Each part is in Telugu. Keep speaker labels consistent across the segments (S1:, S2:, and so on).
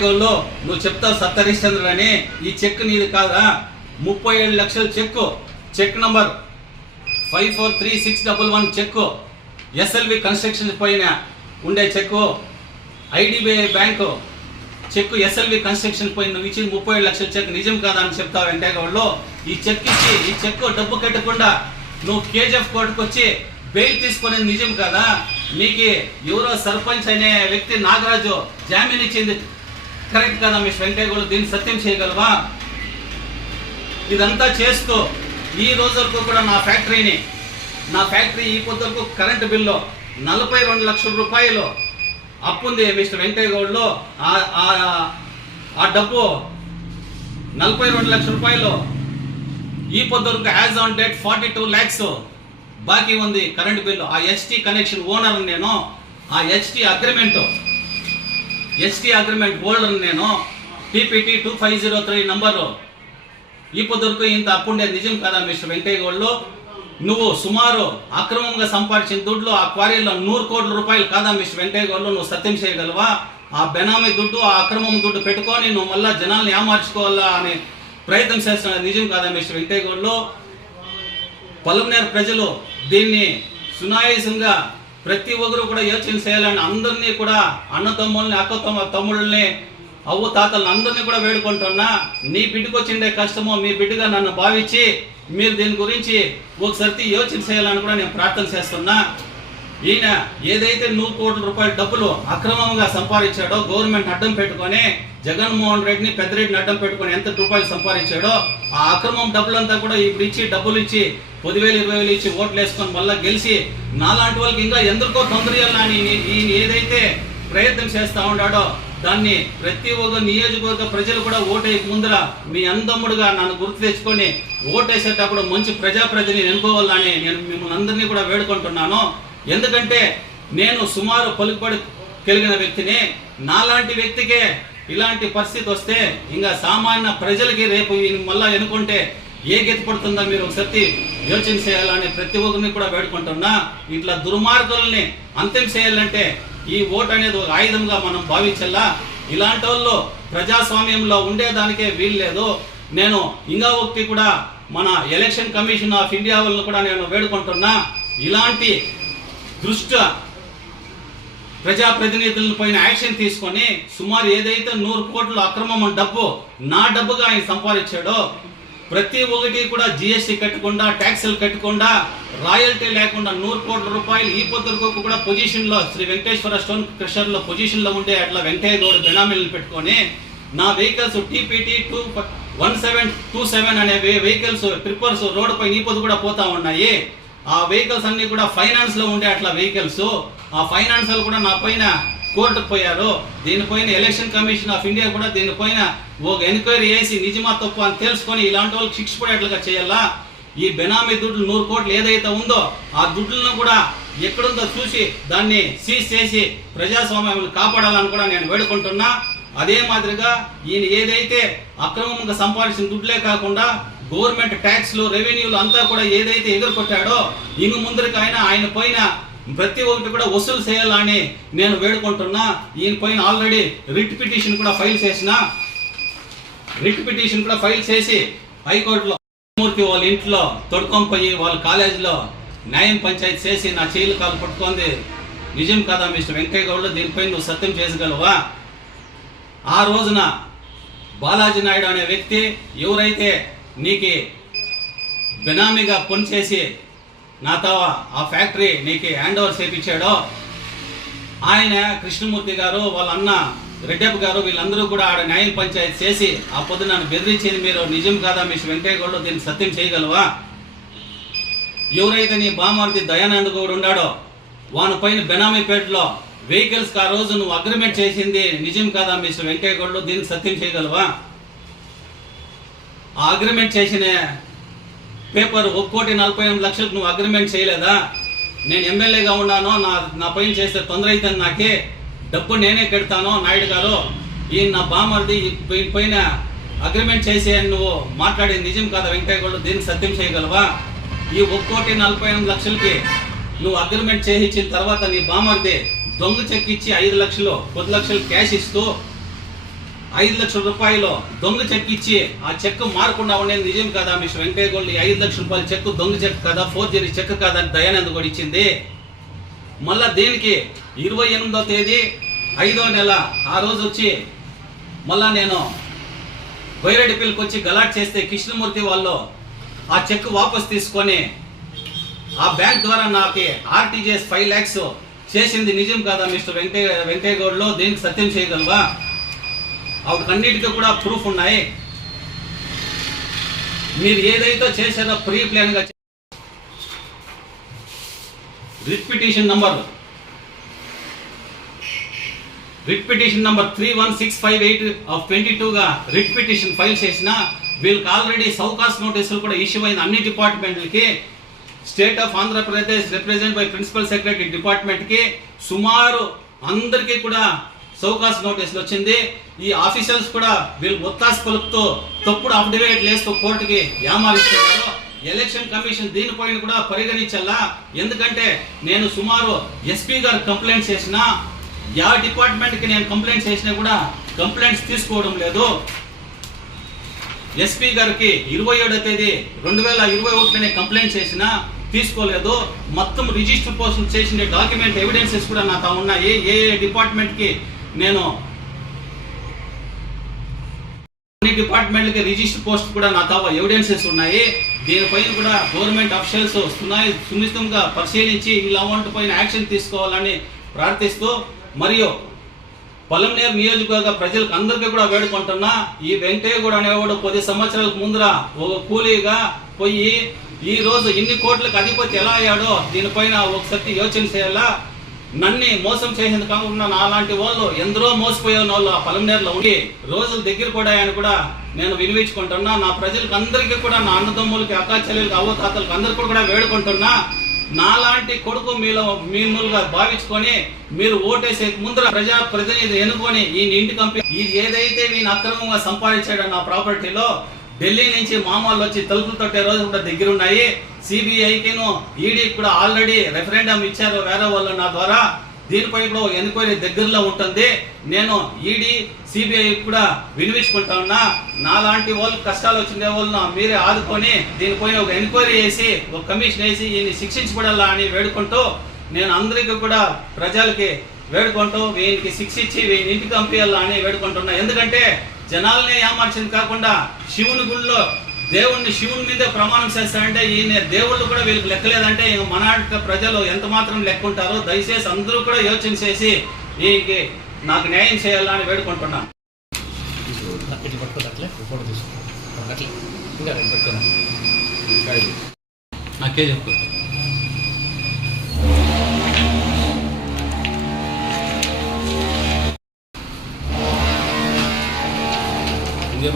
S1: నువ్వు చెప్తావు సత్తరిశ్చంద్రుడు అని ఈ చెక్ నీది కాదా ముప్పై ఏడు లక్షల check check number five four three six double one check SLV construction పైన ఉండే check IDBI bank check SLV construction పైన నువ్వు ఇచ్చిన ముప్పై ఏడు లక్షల చెక్. నిజం కాదా అని చెప్తావు వెంకయ్యగౌడలో ఈ చెక్ ఇచ్చి ఈ చెక్ డబ్బు కట్టకుండా నువ్వు కేజీఎఫ్ కోర్టుకు వచ్చి బెయిల్ తీసుకునేది నిజం కదా? నీకు ఎవరో సర్పంచ్ అనే వ్యక్తి నాగరాజు జామీన్ ఇచ్చింది. కరెక్ట్ కదా మీ వెంకయ్యగౌడ దీన్ని సత్యం చేయగలవా? ఇదంతా చేస్తూ ఈ రోజు వరకు కూడా నా ఫ్యాక్టరీని నా ఫ్యాక్టరీ ఈ పొద్దు వరకు కరెంటు బిల్లు నలభై రెండు లక్షల రూపాయలు అప్పుంది మిస్టర్ వెంకయ్య గౌడ్లో. ఆ- ఆ- డబ్బు నలభై రెండు లక్షల రూపాయలు ఈ పొద్దు వరకు as on date forty two lakhs బాకీ ఉంది కరెంట్ బిల్లు. ఆ హెచ్టీ కనెక్షన్ ఓనర్ నేను ఆ HT agreement ST agreement holder నేను TPT two five zero three number ఇప్పుడు ఇంత అప్పుండే నిజం కదా మిస్టర్ వెంకయ్య గౌడ్లు? నువ్వు సుమారు అక్రమంగా సంపాదించిన దుడ్లు ఆ క్వారీలో నూరు కోట్ల రూపాయలు కాదా మిస్టర్ వెంకయ్య గౌడ్లు? నువ్వు సత్యం చేయగలవా? ఆ బెనామీ దుడ్డు ఆ అక్రమం దుడ్డు పెట్టుకొని నువ్వు మళ్ళా జనాల్ని ఏమార్చుకోవాలా అనే ప్రయత్నం చేస్తున్నది నిజం కాదా మిస్టర్ వెంకయ్య గౌడ్లు? పొలంనేరు ప్రజలు దీన్ని సునాయాసంగా ప్రతి ఒక్కరు కూడా యోచన చేయాలని అందరినీ కూడా అన్నతమ్ముల్ని అక్క తమ్ముళ్ళని అవ్వ తాతలను అందరినీ కూడా వేడుకుంటున్నా. నీ బిడ్డకు వచ్చిండే కష్టమో మీ బిడ్డగా నన్ను భావించి మీరు దీని గురించి ఒకసారి యోచన చేయాలని కూడా నేను ప్రార్థన చేస్తున్నా. ఈయన ఏదైతే నూరు కోట్ల రూపాయల డబ్బులు అక్రమంగా సంపాదించాడో గవర్నమెంట్ అడ్డం పెట్టుకొని జగన్మోహన్ రెడ్డిని పెద్దరెడ్డిని అడ్డం పెట్టుకొని ఎంత రూపాయలు సంపాదించాడో ఆ అక్రమం డబ్బులంతా కూడా ఇప్పుడు ఇచ్చి డబ్బులు ఇచ్చి పదివేలు ఇరవై వేలు ఇచ్చి ఓట్లు వేసుకొని మళ్ళీ గెలిచి నాలాంటి వాళ్ళకి ఇంకా ఎందుకో తొందర ఈయన ఏదైతే ప్రయత్నం చేస్తూ ఉన్నాడో దాన్ని ప్రతి ఒక్క నియోజకవర్గ ప్రజలు కూడా ఓటే ముందర మీ అందమ్ముడుగా నన్ను గుర్తు తెచ్చుకొని ఓటేసేటప్పుడు మంచి ప్రజాప్రతిని ఎన్నుకోవాలని నేను మిమ్మల్ని అందరినీ కూడా వేడుకుంటున్నాను. ఎందుకంటే నేను సుమారు పలుకుబడి కలిగిన వ్యక్తిని. నాలాంటి వ్యక్తికే ఇలాంటి పరిస్థితి వస్తే ఇంకా సామాన్య ప్రజలకి రేపు మళ్ళీ మళ్ళా ఎన్నుకుంటే ఏ గతి పడుతుందో మీరు ఒకసారి యోచన చేయాలని ప్రతి ఒక్కరిని కూడా వేడుకుంటున్నా ఇట్లా దుర్మార్గుల్ని అంతం చేయాలంటే ఈ ఓటు అనేది ఒక ఆయుధంగా మనం భావించాలా? ఇలాంటి వాళ్ళు ప్రజాస్వామ్యంలో ఉండేదానికే వీల్లేదు నేను ఇంకా ఒకటి కూడా మన ఎలక్షన్ కమిషన్ ఆఫ్ ఇండియా వాళ్ళని కూడా నేను వేడుకుంటున్నా ఇలాంటి దృష్ట ప్రజాప్రతినిధుల పైన యాక్షన్ తీసుకొని సుమారు ఏదైతే నూరు కోట్ల అక్రమం డబ్బు నా డబ్బుగా ఆయన సంపాదించాడో ప్రతి ఒక్కటి కూడా జిఎస్టీ కట్టకుండా ట్యాక్సులు కట్టకుండా రాయల్టీ లేకుండా నూరు కోట్ల రూపాయలు ఈ పొద్దుకు కూడా పొజిషన్లో శ్రీ వెంకటేశ్వర స్టోన్ క్రషర్లో పొజిషన్లో ఉండే అట్లా వెంకయ్య గౌడ్ బెనామీలను పెట్టుకొని నా vehicles TPT two one seven two seven అనే వెహికల్స్ ట్రిప్పర్స్ రోడ్డుపై ఈ పొద్దు కూడా పోతా ఉన్నాయి. ఆ వెహికల్స్ అన్నీ కూడా ఫైనాన్స్లో ఉండే అట్లా వెహికల్స్ ఆ ఫైనాన్స్లో కూడా నా పైన కోర్టుకు పోయారు దీనిపైన ఎలక్షన్ కమిషన్ ఆఫ్ ఇండియా కూడా దీనిపైన ఒక ఎంక్వైరీ చేసి నిజమా తప్పు అని తెలుసుకొని ఇలాంటి వాళ్ళకి శిక్ష పడేట్లుగా చేయాలా? ఈ బెనామీ దుడ్లు నూరు కోట్లు ఏదైతే ఉందో ఆ దుడ్లను కూడా ఎక్కడుందో చూసి దాన్ని సీజ్ చేసి ప్రజాస్వామ్యం కాపాడాలని కూడా నేను వేడుకుంటున్నా. అదే మాదిరిగా ఈయన ఏదైతే అక్రమంగా సంపాదించిన దుడ్లే కాకుండా గవర్నమెంట్ ట్యాక్స్లు రెవెన్యూలు అంతా కూడా ఏదైతే ఎదుర్కొట్టాడో ఇంక ముందరికి ఆయన ఆయన పైన ప్రతి ఒక్కటి కూడా వసూలు చేయాలని నేను వేడుకుంటున్నా. ఈయన పైన ఆల్రెడీ రిట్ పిటిషన్ కూడా ఫైల్ చేసిన. రిట్ పిటిషన్ కూడా ఫైల్ చేసి హైకోర్టులో మూర్తి వాళ్ళ ఇంట్లో తొడుకొంపయ్యి పోయి వాళ్ళ కాలేజీలో న్యాయం పంచాయతీ చేసి నా చేయిలు కాలు పట్టుకుంది నిజం కదా మిస్టర్ వెంకయ్య గౌడ్లో దీనిపై నువ్వు సత్యం చేయగలవా? ఆ రోజున బాలాజీ నాయుడు అనే వ్యక్తి ఎవరైతే నీకు బెనామీగా పనిచేసి నాతో ఆ ఫ్యాక్టరీ నీకు హ్యాండ్ ఓవర్ చేయించాడో ఆయన కృష్ణమూర్తి గారు వాళ్ళ అన్న రెడ్డప్ప గారు వీళ్ళందరూ కూడా ఆడ న్యాయ పంచాయతీ చేసి ఆ పొద్దు నన్ను బెదిరించింది మీరు నిజం కాదా? మీ వెంకయ్య గౌడ్లో దీన్ని సత్యం చేయగలవా? ఎవరైతే నీ బామార్ది దయానంద గౌడ్ ఉన్నాడో వాని పైన బెనామీపేటలో వెహికల్స్ ఆ రోజు నువ్వు అగ్రిమెంట్ చేసింది నిజం కాదా? మిస్టర్ వెంకయ్య గౌడ్లో దీనికి సత్యం చేయగలవా? ఆ అగ్రిమెంట్ చేసిన పేపర్ ఒక కోటి నలభై ఎనిమిది లక్షలకు నువ్వు అగ్రిమెంట్ చేయలేదా? నేను ఎమ్మెల్యేగా ఉన్నాను నా నా పైన చేస్తే తొందర అవుతుంది నాకే డబ్బు నేనే కడతాను నాయుడు గారు? ఈయన నా బామర్ది పైన అగ్రిమెంట్ చేసే అని నువ్వు మాట్లాడేది నిజం కాదా వెంకయ్య గౌడ్? దీన్ని సత్యం చేయగలవా? ఈ ఒక్కోటి నలభై ఎనిమిది లక్షలకి నువ్వు అగ్రిమెంట్ చేయించిన తర్వాత నీ బామర్ది దొంగ చెక్ ఇచ్చి ఐదు లక్షలు పది లక్షలు క్యాష్ ఇస్తూ ఐదు లక్షల రూపాయలు దొంగ చెక్ ఇచ్చి ఆ చెక్ మారకుండా ఉండేది నిజం కదా మిస్టర్ వెంకయ్య గోల్డ్ ఈ ఐదు లక్షల రూపాయల చెక్ దొంగ చెక్ కదా ఫోర్జరీ చెక్ కదా అని దయానంద్ కూడా ఇచ్చింది. మళ్ళా దేనికి? ఇరవై ఎనిమిదో తేదీ ఐదో నెల. ఆ రోజు వచ్చి మళ్ళా నేను బైరెడ్డిపల్లికి వచ్చి గలాట్ చేస్తే కృష్ణమూర్తి వాళ్ళు ఆ చెక్ వాపస్ తీసుకొని ఆ బ్యాంక్ ద్వారా నాకు ఆర్టీజీఎస్ ఫైవ్ ల్యాక్స్ చేసింది నిజం కాదా మిస్టర్ వెంకయ్య వెంకయ్య గౌడ్లో? దేనికి సత్యం చేయగలవా? వాటికన్నిటికీ కూడా ప్రూఫ్ ఉన్నాయి. మీరు ఏదైతే చేశారో pre ప్లాన్గా writ number writ number three one six five eight of twenty టూగా రిట్ ఫైల్ చేసిన వీళ్ళకి ఆల్రెడీ సౌకాస్ నోటీసులు కూడా ఇష్యూ అయిన అన్ని డిపార్ట్మెంట్లకి state of Andhra Pradesh represent by principal secretary డిపార్ట్మెంట్కి సుమారు అందరికీ కూడా సౌకాస్ నోటీసులు వచ్చింది. ఈ ఆఫీసర్స్ కూడా వీళ్ళు ఒత్తాసు పలుపుతూ తప్పుడు అఫిడవిట్ లేస్తూ కోర్టుకి ఏమారిస్తున్నారు ఎలక్షన్ కమిషన్ దీనిపైన కూడా పరిగణించాలా ఎందుకంటే నేను సుమారు ఎస్పీ గారు కంప్లైంట్ చేసిన యా డిపార్ట్మెంట్కి నేను కంప్లైంట్ చేసినా కూడా కంప్లైంట్స్ తీసుకోవడం లేదు. ఎస్పీ గారికి ఇరవై ఏడో తేదీ రెండు వేల ఇరవై ఒకటిలోనే కంప్లైంట్ చేసిన తీసుకోలేదు. మొత్తం రిజిస్టర్ కోసం చేసిన డాక్యుమెంట్ ఎవిడెన్సెస్ కూడా నాకు ఉన్నాయి. ఏ ఏ డిపార్ట్మెంట్కి నేను అన్ని డిపార్ట్మెంట్లకి రిజిస్టర్ పోస్ట్ కూడా నా తావ ఎవిడెన్సెస్ ఉన్నాయి. దీనిపైన కూడా గవర్నమెంట్ అఫీషియల్స్ వస్తున్నాయి. సున్నితంగా పరిశీలించి ఈ అమౌంట్ పైన యాక్షన్ తీసుకోవాలని ప్రార్థిస్తూ మరియు పొలంనేరు నియోజకవర్గ ప్రజలకు అందరికీ కూడా వేడుకుంటున్నా. ఈ వెంకయ్య కూడా అనేవాడు పది సంవత్సరాలకు ముందర ఒక కూలీగా పోయి ఈ రోజు ఇన్ని కోట్లకు అధిపతి ఎలా అయ్యాడో దీనిపైన ఒకసారి యోచన చేయాలా? నన్ని మోసం చేసేది కాకుండా నాలాంటి వాళ్ళు ఎందరో మోసపోయే వాళ్ళు ఆ పలమనేరులో ఉండి రోజులు దగ్గర పడాయని కూడా నేను వినిపించుకుంటున్నా నా ప్రజలకు అందరికీ కూడా నా అన్నదమ్ములకి అక్క చెల్లెలకి అవ్వ తాతలకు అందరికీ కూడా వేడుకుంటున్నా నాలాంటి కొడుకు మీలో మీములుగా భావించుకొని మీరు ఓటేసే ముందర ప్రజా ప్రతినిధి ఎన్నుకొని ఈ ఇంటి కంపెనీ ఇది ఏదైతే నేను అక్రమంగా సంపాదించాడో నా ప్రాపర్టీలో ఢిల్లీ నుంచి మామూలు వచ్చి తలుపులు తొట్టే రోజు కూడా దగ్గర ఉన్నాయి సిబిఐకిను ఈడీకి కూడా ఆల్రెడీ రెఫరెండం ఇచ్చారు వేరే వాళ్ళు నా ద్వారా. దీనిపై కూడా ఒక ఎంక్వైరీ దగ్గరలో ఉంటుంది. నేను ఈడీ సిబిఐ కూడా వినిపించుకుంటా ఉన్నా. నాలాంటి వాళ్ళు కష్టాలు వచ్చిన వాళ్ళను మీరే ఆదుకొని దీనిపైన ఒక ఎంక్వైరీ చేసి ఒక కమిషన్ వేసి ఈయన్ని శిక్షించబడాలా అని వేడుకుంటూ నేను అందరికీ కూడా ప్రజలకి వేడుకుంటూ వీనికి శిక్షించి వీని ఇంటికి పంపించాలా అని వేడుకుంటున్నా. ఎందుకంటే జనాల్ని ఏమార్చింది కాకుండా శివుని గుళ్ళో దేవుణ్ణి శివుని మీదే ప్రమాణం చేస్తారంటే ఈయన దేవుళ్ళు కూడా వీళ్ళకి లెక్కలేదంటే ఇంక ప్రజలు ఎంత మాత్రం లెక్కుంటారో దయచేసి అందరూ కూడా యోచన చేసి ఈ నాకు న్యాయం చేయాలని వేడుకుంటున్నాను.
S2: ఇట్లా పట్టుకోదు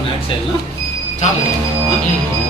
S1: ఇంకేమైనా యాడ్ చేయాలా
S2: చాలు
S1: ఆ?